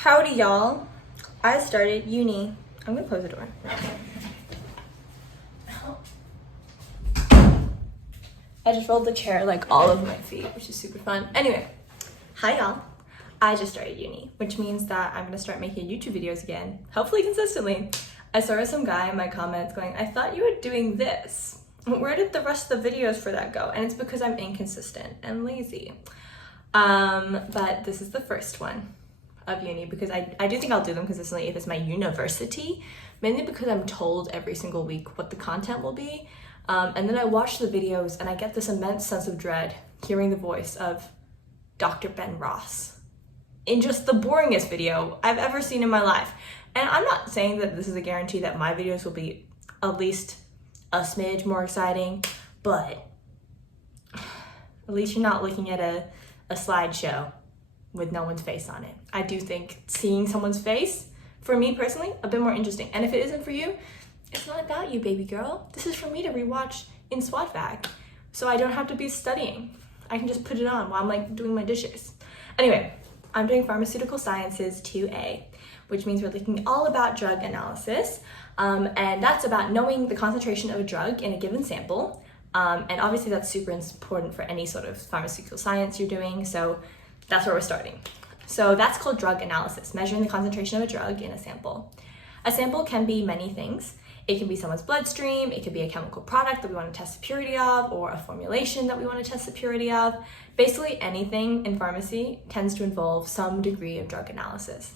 Howdy, y'all. I started uni. I'm gonna close the door. I just rolled the chair like all over my feet, which is super fun. Anyway, hi y'all. I just started uni, which means that I'm gonna start making YouTube videos again, hopefully consistently. I saw some guy in my comments going, I thought you were doing this. Where did the rest of the videos for that go? And it's because I'm inconsistent and lazy. But this is the first one of uni because I do think I'll do them consistently if it's my university, mainly because I'm told every single week what the content will be. And then I watch the videos and I get this immense sense of dread hearing the voice of Dr. Ben Ross in just the boringest video I've ever seen in my life. And I'm not saying that this is a guarantee that my videos will be at least a smidge more exciting, but at least you're not looking at a slideshow with no one's face on it. I do think seeing someone's face, for me personally, a bit more interesting. And if it isn't for you, it's not about you, baby girl. This is for me to rewatch in SWAT bag, so I don't have to be studying. I can just put it on while I'm like doing my dishes. Anyway, I'm doing Pharmaceutical Sciences 2A, which means we're looking all about drug analysis. And that's about knowing the concentration of a drug in a given sample. And obviously that's super important for any sort of pharmaceutical science you're doing. So that's where we're starting. So that's called drug analysis, measuring the concentration of a drug in a sample. A sample can be many things. It can be someone's bloodstream, it could be a chemical product that we want to test the purity of, or a formulation that we want to test the purity of. Basically anything in pharmacy tends to involve some degree of drug analysis.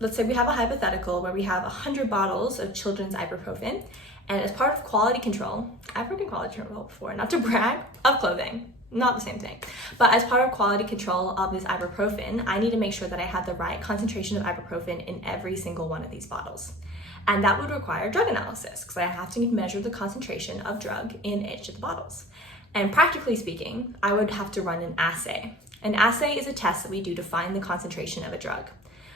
Let's say we have a hypothetical where we have 100 bottles of children's ibuprofen, and as part of quality control, I've worked in quality control before, not to brag, of clothing, not the same thing, but as part of quality control of this ibuprofen, I need to make sure that I have the right concentration of ibuprofen in every single one of these bottles. And that would require drug analysis because I have to measure the concentration of drug in each of the bottles. And practically speaking, I would have to run an assay. An assay is a test that we do to find the concentration of a drug.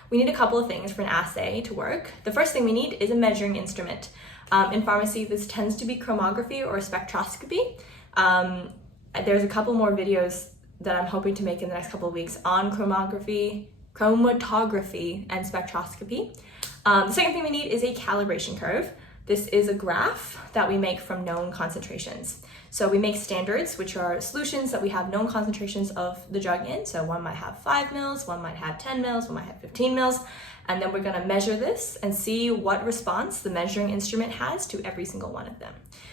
We need a couple of things for an assay to work. The first thing we need is a measuring instrument. In pharmacy, this tends to be chromography or spectroscopy. There's a couple more videos that I'm hoping to make in the next couple of weeks on chromatography, and spectroscopy. The second thing we need is a calibration curve. This is a graph that we make from known concentrations. So we make standards, which are solutions that we have known concentrations of the drug in. So one might have 5 mils, one might have 10 mils, one might have 15 mils. And then we're gonna measure this and see what response the measuring instrument has to every single one of them.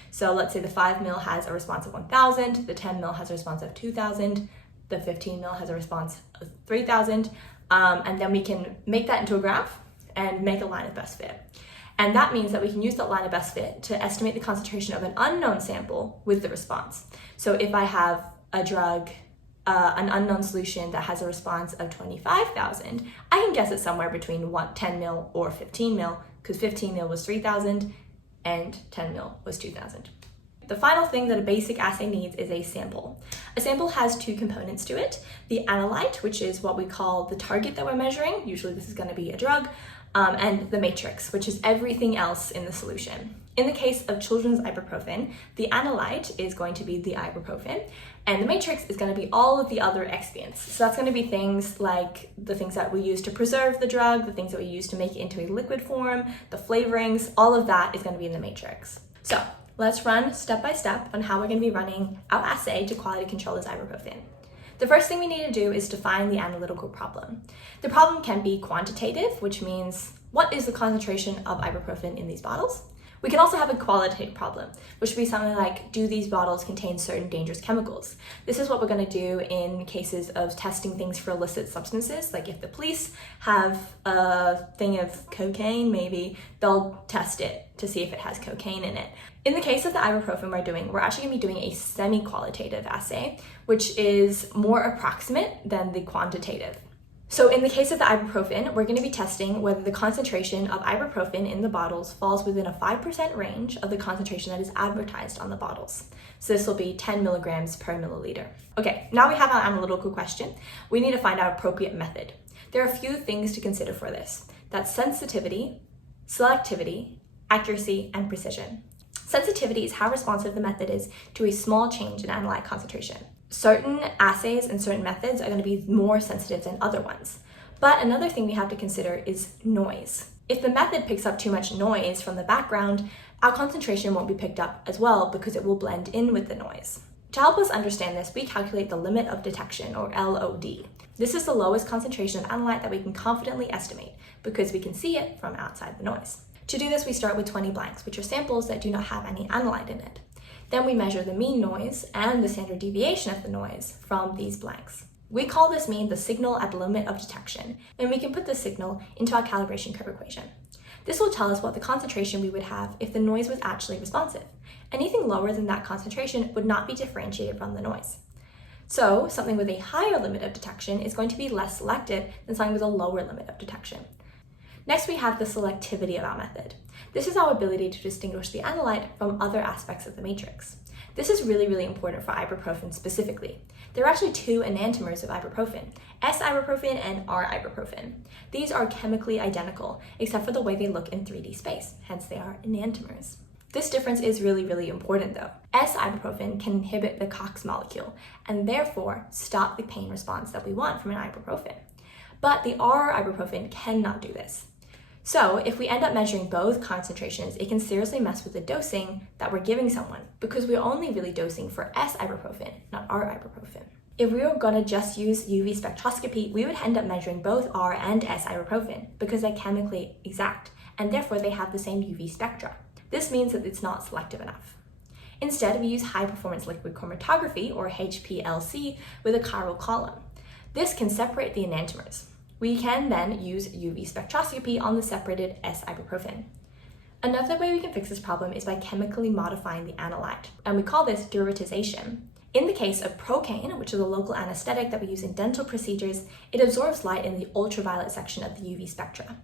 So let's say the 5 mil has a response of 1,000, the 10 mil has a response of 2,000, the 15 mil has a response of 3,000. And then we can make that into a graph and make a line of best fit. And that means that we can use that line of best fit to estimate the concentration of an unknown sample with the response. So if I have a drug, an unknown solution that has a response of 25,000, I can guess it somewhere between 10 mil or 15 mil, because 15 mil was 3,000 and 10 mil was 2,000. The final thing that a basic assay needs is a sample. A sample has two components to it. The analyte, which is what we call the target that we're measuring. Usually this is going to be a drug. And the matrix, which is everything else in the solution. In the case of children's ibuprofen, the analyte is going to be the ibuprofen, and the matrix is going to be all of the other excipients. So that's going to be things like the things that we use to preserve the drug, the things that we use to make it into a liquid form, the flavorings, all of that is going to be in the matrix. So let's run step by step on how we're going to be running our assay to quality control this ibuprofen. The first thing we need to do is define the analytical problem. The problem can be quantitative, which means what is the concentration of ibuprofen in these bottles? We can also have a qualitative problem, which would be something like, do these bottles contain certain dangerous chemicals? This is what we're going to do in cases of testing things for illicit substances. Like if the police have a thing of cocaine, maybe they'll test it to see if it has cocaine in it. In the case of the ibuprofen we're actually going to be doing a semi-qualitative assay, which is more approximate than the quantitative. So in the case of the ibuprofen, we're going to be testing whether the concentration of ibuprofen in the bottles falls within a 5% range of the concentration that is advertised on the bottles. So this will be 10 milligrams per milliliter. Okay, now we have our analytical question. We need to find our appropriate method. There are a few things to consider for this. That's sensitivity, selectivity, accuracy, and precision. Sensitivity is how responsive the method is to a small change in analyte concentration. Certain assays and certain methods are going to be more sensitive than other ones. But another thing we have to consider is noise. If the method picks up too much noise from the background, our concentration won't be picked up as well because it will blend in with the noise. To help us understand this, we calculate the limit of detection, or LOD. This is the lowest concentration of analyte that we can confidently estimate because we can see it from outside the noise. To do this, we start with 20 blanks, which are samples that do not have any analyte in it. Then we measure the mean noise and the standard deviation of the noise from these blanks. We call this mean the signal at the limit of detection, and we can put this signal into our calibration curve equation. This will tell us what the concentration we would have if the noise was actually responsive. Anything lower than that concentration would not be differentiated from the noise. So something with a higher limit of detection is going to be less selected than something with a lower limit of detection. Next, we have the selectivity of our method. This is our ability to distinguish the analyte from other aspects of the matrix. This is really important for ibuprofen specifically. There are actually two enantiomers of ibuprofen, S-ibuprofen and R-ibuprofen. These are chemically identical, except for the way they look in 3D space, hence they are enantiomers. This difference is really important though. S-ibuprofen can inhibit the COX molecule and therefore stop the pain response that we want from an ibuprofen. But the R-ibuprofen cannot do this. So if we end up measuring both concentrations, it can seriously mess with the dosing that we're giving someone because we're only really dosing for S-ibuprofen, not R-ibuprofen. If we were going to just use UV spectroscopy, we would end up measuring both R and S-ibuprofen because they're chemically exact and therefore they have the same UV spectra. This means that it's not selective enough. Instead, we use high-performance liquid chromatography, or HPLC, with a chiral column. This can separate the enantiomers. We can then use UV spectroscopy on the separated S-ibuprofen. Another way we can fix this problem is by chemically modifying the analyte, and we call this derivatization. In the case of procaine, which is a local anesthetic that we use in dental procedures, it absorbs light in the ultraviolet section of the UV spectra.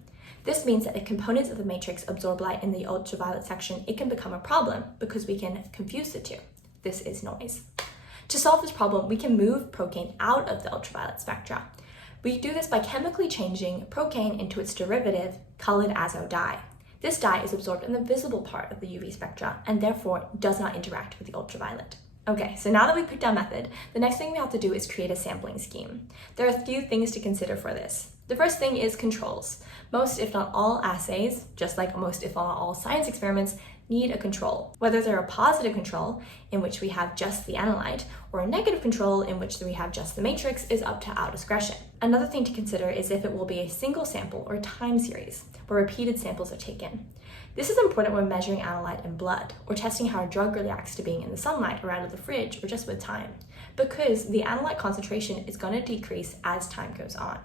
This means that if components of the matrix absorb light in the ultraviolet section, it can become a problem because we can confuse the two. This is noise. To solve this problem, we can move procaine out of the ultraviolet spectra. We do this by chemically changing procaine into its derivative, colored azo dye. This dye is absorbed in the visible part of the UV spectra and therefore does not interact with the ultraviolet. Okay, so now that we've picked our method, the next thing we have to do is create a sampling scheme. There are a few things to consider for this. The first thing is controls. Most, if not all, assays, just like most, if not all, science experiments, need a control. Whether they're a positive control, in which we have just the analyte, or a negative control, in which we have just the matrix, is up to our discretion. Another thing to consider is if it will be a single sample or time series, where repeated samples are taken. This is important when measuring analyte in blood, or testing how a drug reacts to being in the sunlight or out of the fridge, or just with time, because the analyte concentration is going to decrease as time goes on.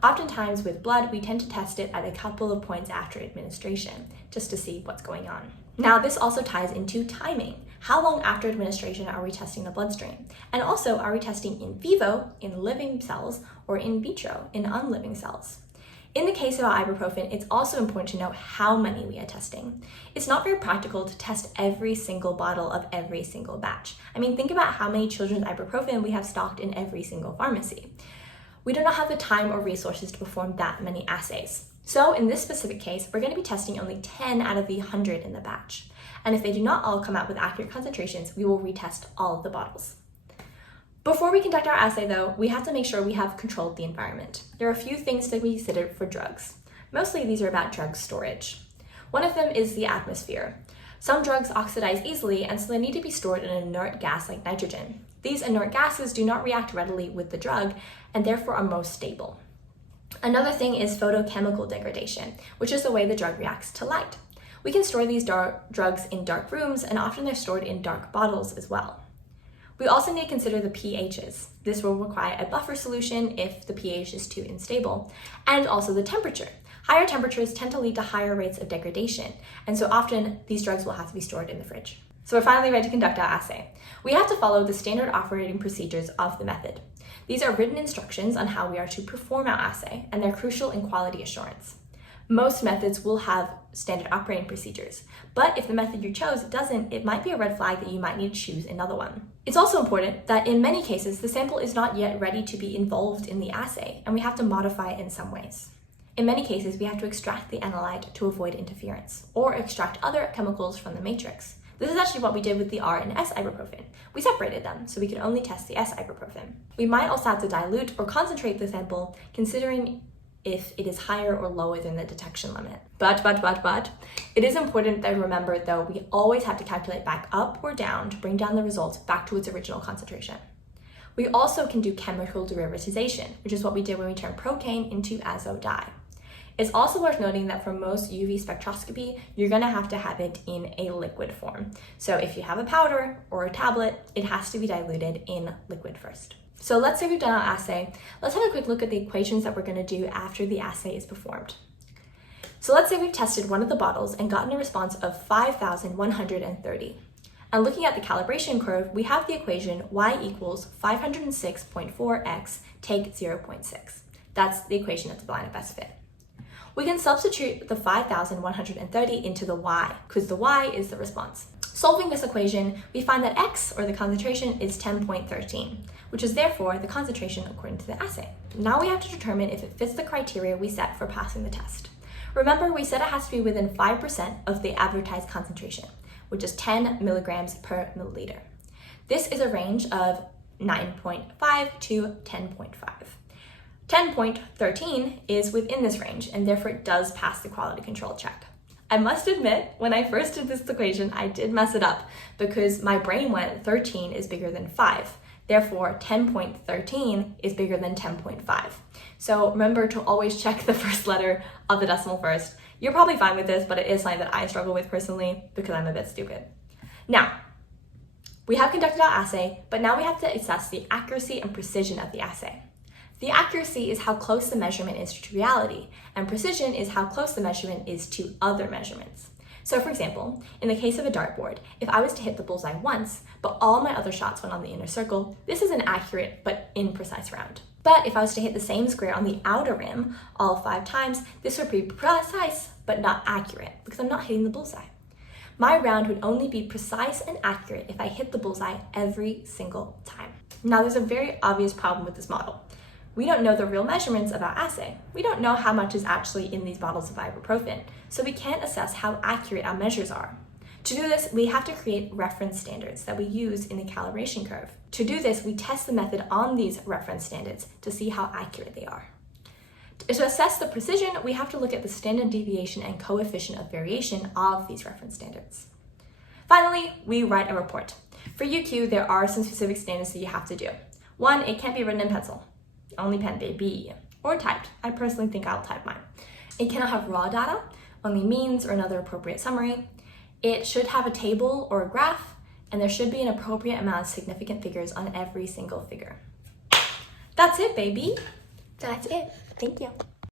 Oftentimes with blood, we tend to test it at a couple of points after administration, just to see what's going on. Now, this also ties into timing. How long after administration are we testing the bloodstream? And also, are we testing in vivo, in living cells, or in vitro, in unliving cells? In the case of our ibuprofen, it's also important to know how many we are testing. It's not very practical to test every single bottle of every single batch. I mean, think about how many children's ibuprofen we have stocked in every single pharmacy. We do not have the time or resources to perform that many assays. So in this specific case, we're going to be testing only 10 out of the 100 in the batch. And if they do not all come out with accurate concentrations, we will retest all of the bottles. Before we conduct our assay though, we have to make sure we have controlled the environment. There are a few things to be considered for drugs. Mostly these are about drug storage. One of them is the atmosphere. Some drugs oxidize easily and so they need to be stored in an inert gas like nitrogen. These inert gases do not react readily with the drug and therefore are most stable. Another thing is photochemical degradation, which is the way the drug reacts to light. We can store these drugs in dark rooms and often they're stored in dark bottles as well. We also need to consider the pHs. This will require a buffer solution if the pH is too unstable, and also the temperature. Higher temperatures tend to lead to higher rates of degradation, and so often these drugs will have to be stored in the fridge. So we're finally ready to conduct our assay. We have to follow the standard operating procedures of the method. These are written instructions on how we are to perform our assay, and they're crucial in quality assurance. Most methods will have standard operating procedures, but if the method you chose doesn't, it might be a red flag that you might need to choose another one. It's also important that in many cases, the sample is not yet ready to be involved in the assay, and we have to modify it in some ways. In many cases, we have to extract the analyte to avoid interference, or extract other chemicals from the matrix. This is actually what we did with the R and S ibuprofen. We separated them, so we could only test the S ibuprofen. We might also have to dilute or concentrate the sample, considering if it is higher or lower than the detection limit. But, it is important that remember though, we always have to calculate back up or down to bring down the results back to its original concentration. We also can do chemical derivatization, which is what we did when we turned procaine into azo dye. It's also worth noting that for most UV spectroscopy, you're gonna have to have it in a liquid form. So if you have a powder or a tablet, it has to be diluted in liquid first. So let's say we've done our assay. Let's have a quick look at the equations that we're gonna do after the assay is performed. So let's say we've tested one of the bottles and gotten a response of 5,130. And looking at the calibration curve, we have the equation y equals 506.4x take 0.6. That's the equation that's the line of best fit. We can substitute the 5,130 into the y, because the y is the response. Solving this equation, we find that x, or the concentration, is 10.13, which is therefore the concentration according to the assay. Now we have to determine if it fits the criteria we set for passing the test. Remember, we said it has to be within 5% of the advertised concentration, which is 10 milligrams per milliliter. This is a range of 9.5 to 10.5. 10.13 is within this range, and therefore it does pass the quality control check. I must admit, when I first did this equation, I did mess it up because my brain went 13 is bigger than 5. Therefore, 10.13 is bigger than 10.5. So remember to always check the first letter of the decimal first. You're probably fine with this, but it is something that I struggle with personally because I'm a bit stupid. Now, we have conducted our assay, but now we have to assess the accuracy and precision of the assay. The accuracy is how close the measurement is to reality, and precision is how close the measurement is to other measurements. So for example, in the case of a dartboard, if I was to hit the bullseye once, but all my other shots went on the inner circle, this is an accurate but imprecise round. But if I was to hit the same square on the outer rim all 5 times, this would be precise but not accurate because I'm not hitting the bullseye. My round would only be precise and accurate if I hit the bullseye every single time. Now there's a very obvious problem with this model. We don't know the real measurements of our assay. We don't know how much is actually in these bottles of ibuprofen, so we can't assess how accurate our measures are. To do this, we have to create reference standards that we use in the calibration curve. To do this, we test the method on these reference standards to see how accurate they are. To assess the precision, we have to look at the standard deviation and coefficient of variation of these reference standards. Finally, we write a report. For UQ, there are some specific standards that you have to do. 1, it can't be written in pencil. Only pen, baby. Or typed. I personally think I'll type mine. It cannot have raw data, only means or another appropriate summary. It should have a table or a graph, and there should be an appropriate amount of significant figures on every single figure. That's it, baby. That's it. Thank you.